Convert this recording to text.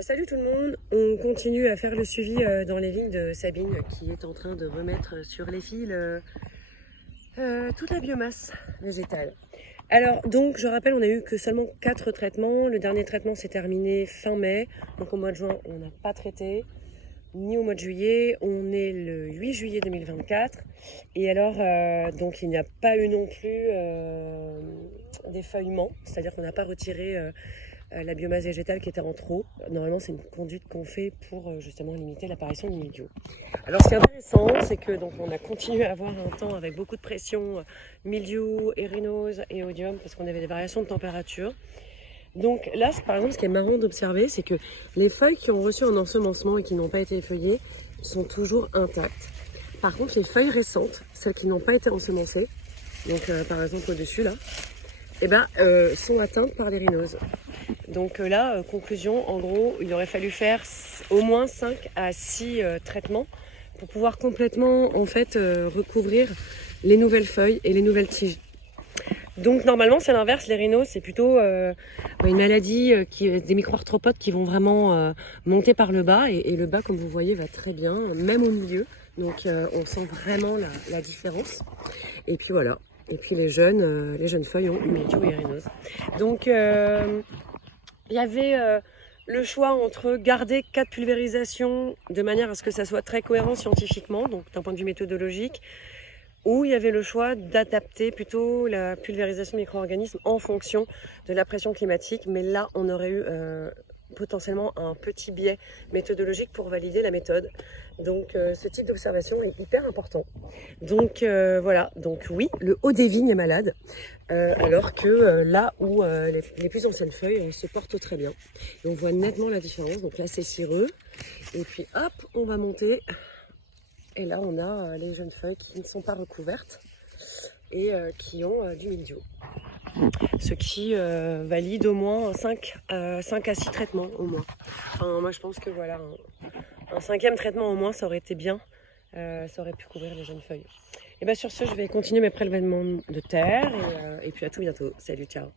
Salut tout le monde, on continue à faire le suivi dans les vignes de Sabine qui est en train de remettre sur les fils toute la biomasse végétale. Alors donc je rappelle, on a eu que seulement 4 traitements, le dernier traitement s'est terminé fin mai, donc au mois de juin on n'a pas traité, ni au mois de juillet, on est le 8 juillet 2024 et alors donc il n'y a pas eu non plus d'effeuillement, c'est-à-dire qu'on n'a pas retiré la biomasse végétale qui était en trop. Normalement, c'est une conduite qu'on fait pour justement limiter l'apparition du mildiou. Alors, ce qui est intéressant, c'est que donc on a continué à avoir un temps avec beaucoup de pression, mildiou, érinose et odium, parce qu'on avait des variations de température. Donc là, par exemple, ce qui est marrant d'observer, c'est que les feuilles qui ont reçu un ensemencement et qui n'ont pas été effeuillées sont toujours intactes. Par contre, les feuilles récentes, celles qui n'ont pas été ensemencées, donc par exemple au-dessus là, sont atteintes par l'érinose. Donc là, conclusion, en gros, il aurait fallu faire au moins 5 à 6 traitements pour pouvoir complètement en fait recouvrir les nouvelles feuilles et les nouvelles tiges. Donc normalement c'est l'inverse, les rhinos c'est plutôt une maladie des micro-arthropodes qui vont vraiment monter par le bas et le bas comme vous voyez va très bien, même au milieu. Donc on sent vraiment la différence. Et puis voilà. Et puis les jeunes feuilles ont mildiou et rhinose. Donc il y avait le choix entre garder 4 pulvérisations de manière à ce que ça soit très cohérent scientifiquement, donc d'un point de vue méthodologique, ou il y avait le choix d'adapter plutôt la pulvérisation de micro-organismes en fonction de la pression climatique. Mais là, on aurait eu potentiellement un petit biais méthodologique pour valider la méthode. Donc ce type d'observation est hyper important. Donc voilà, donc oui, le haut des vignes est malade, alors que là où les plus anciennes feuilles se portent très bien. Et on voit nettement la différence, donc là c'est cireux, et puis hop, on va monter, et là on a les jeunes feuilles qui ne sont pas recouvertes et qui ont du mildiou. Ce qui valide au moins 5 à 6 traitements au moins. Enfin, moi je pense que voilà, un 5e traitement au moins ça aurait été bien, ça aurait pu couvrir les jeunes feuilles. Et bien sur ce, je vais continuer mes prélèvements de terre et puis à tout bientôt. Salut, ciao.